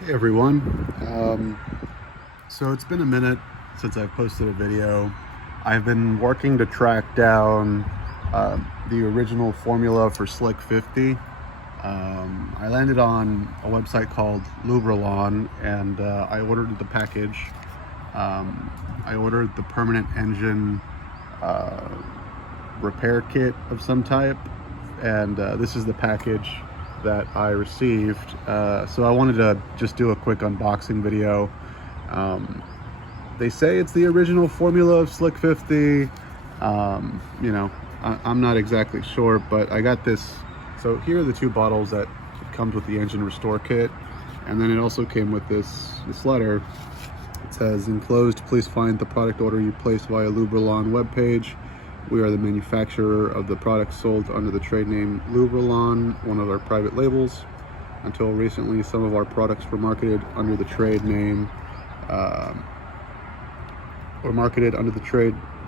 Hey everyone. So it's been a minute since I've posted a video. I've been working to track down the original formula for Slick 50. I landed on a website called Lubrilon and I ordered the package. I ordered the permanent engine repair kit of some type, and this is the package that I received. So I wanted to just do a quick unboxing video. They say it's the original formula of Slick 50. I'm not exactly sure, but I got this. So here are the two bottles that comes with the engine restore kit, and then it also came with this letter. It says, enclosed, please find the product order you placed via Lubrilon webpage. We are the manufacturer of the products sold under the trade name Lubrilon, one of our private labels. Until recently, some of our products were marketed under the trade name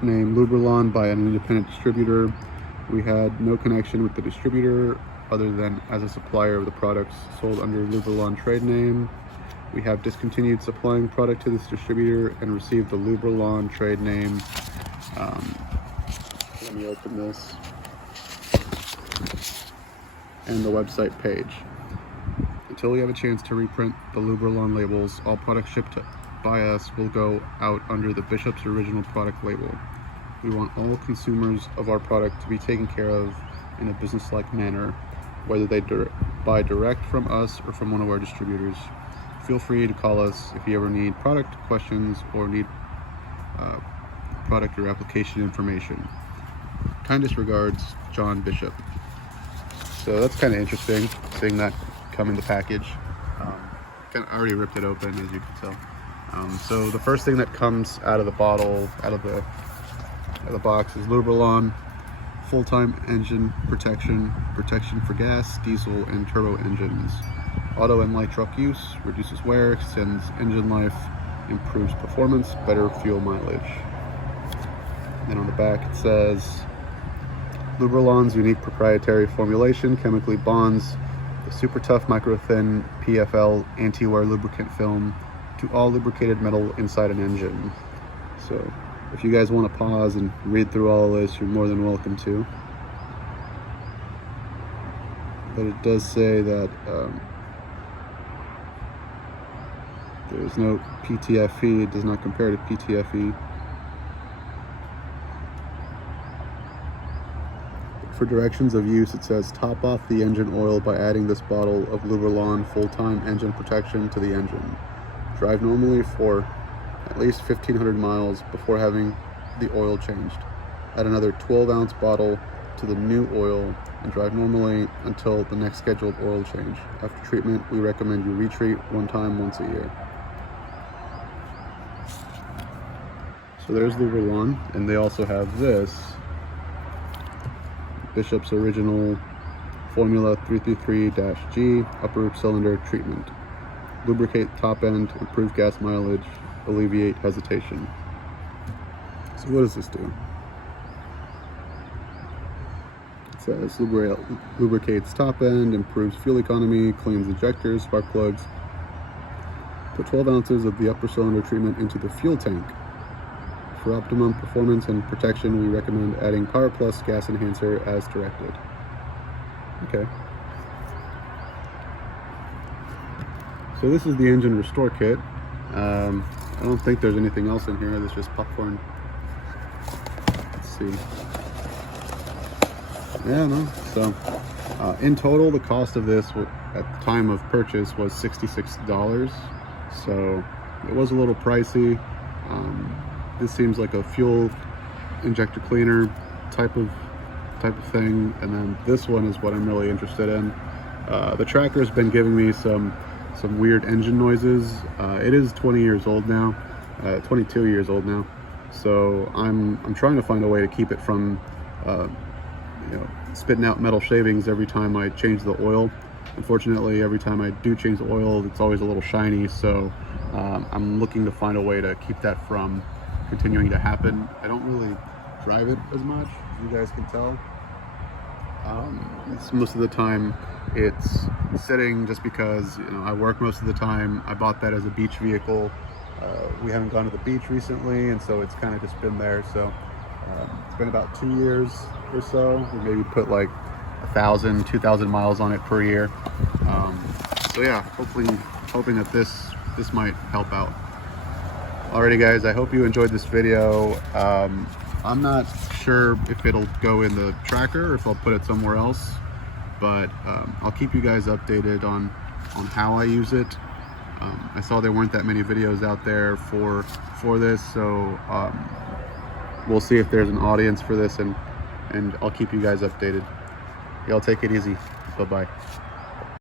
Lubrilon by an independent distributor. We had no connection with the distributor other than as a supplier of the products sold under Lubrilon trade name. We have discontinued supplying product to this distributor and received the Lubrilon trade name. Let me open this. And the website page. Until we have a chance to reprint the Lubrilon labels, all products shipped by us will go out under the Bishop's original product label. We want all consumers of our product to be taken care of in a business-like manner, whether they buy direct from us or from one of our distributors. Feel free to call us if you ever need product questions or need product or application information. Kindest regards, John Bishop. So that's kind of interesting, seeing that come in the package. I already ripped it open, as you can tell. So the first thing that comes out of the bottle, out of the box, is Lubrilon full-time engine protection for gas, diesel, and turbo engines. Auto and light truck use, reduces wear, extends engine life, improves performance, better fuel mileage. And on the back it says, Lubrilon's unique proprietary formulation chemically bonds the super tough micro-thin PFL anti-wear lubricant film to all lubricated metal inside an engine. So if you guys want to pause and read through all of this, you're more than welcome to. But it does say that there's no PTFE, it does not compare to PTFE. For directions of use, it says top off the engine oil by adding this bottle of Lubrilon full-time engine protection to the engine. Drive normally for at least 1,500 miles before having the oil changed. Add another 12-ounce bottle to the new oil and drive normally until the next scheduled oil change. After treatment, we recommend you retreat one time once a year. So there's Lubrilon, and they also have this. Bishop's original formula 333-G upper cylinder treatment. Lubricate top end, improve gas mileage, alleviate hesitation. So what does this do? It says lubricates top end, improves fuel economy, cleans injectors, spark plugs. Put 12 ounces of the upper cylinder treatment into the fuel tank. For optimum performance and protection, we recommend adding Power Plus gas enhancer as directed. Okay. So this is the engine restore kit. I don't think there's anything else in here. There's just popcorn. Let's see. Yeah, no. So in total, the cost of this at the time of purchase was $66. So it was a little pricey. This seems like a fuel injector cleaner type of thing, and then this one is what I'm really interested in. The tracker's been giving me some weird engine noises. It is 20 years old now, 22 years old now. So I'm trying to find a way to keep it from spitting out metal shavings every time I change the oil. Unfortunately, every time I do change the oil, it's always a little shiny. So I'm looking to find a way to keep that from continuing to happen. I don't really drive it as much, as you guys can tell. Most of the time it's sitting just because, you know, I work most of the time. I bought that as a beach vehicle. We haven't gone to the beach recently, and so it's kind of just been there. So it's been about 2 years or so. We maybe put like 1,000, 2,000 miles on it per year. So yeah, hoping that this might help out. Alrighty guys, I hope you enjoyed this video. I'm not sure if it'll go in the tracker or if I'll put it somewhere else, but I'll keep you guys updated on how I use it. I saw there weren't that many videos out there for this, so we'll see if there's an audience for this, and I'll keep you guys updated. Y'all take it easy. Bye-bye.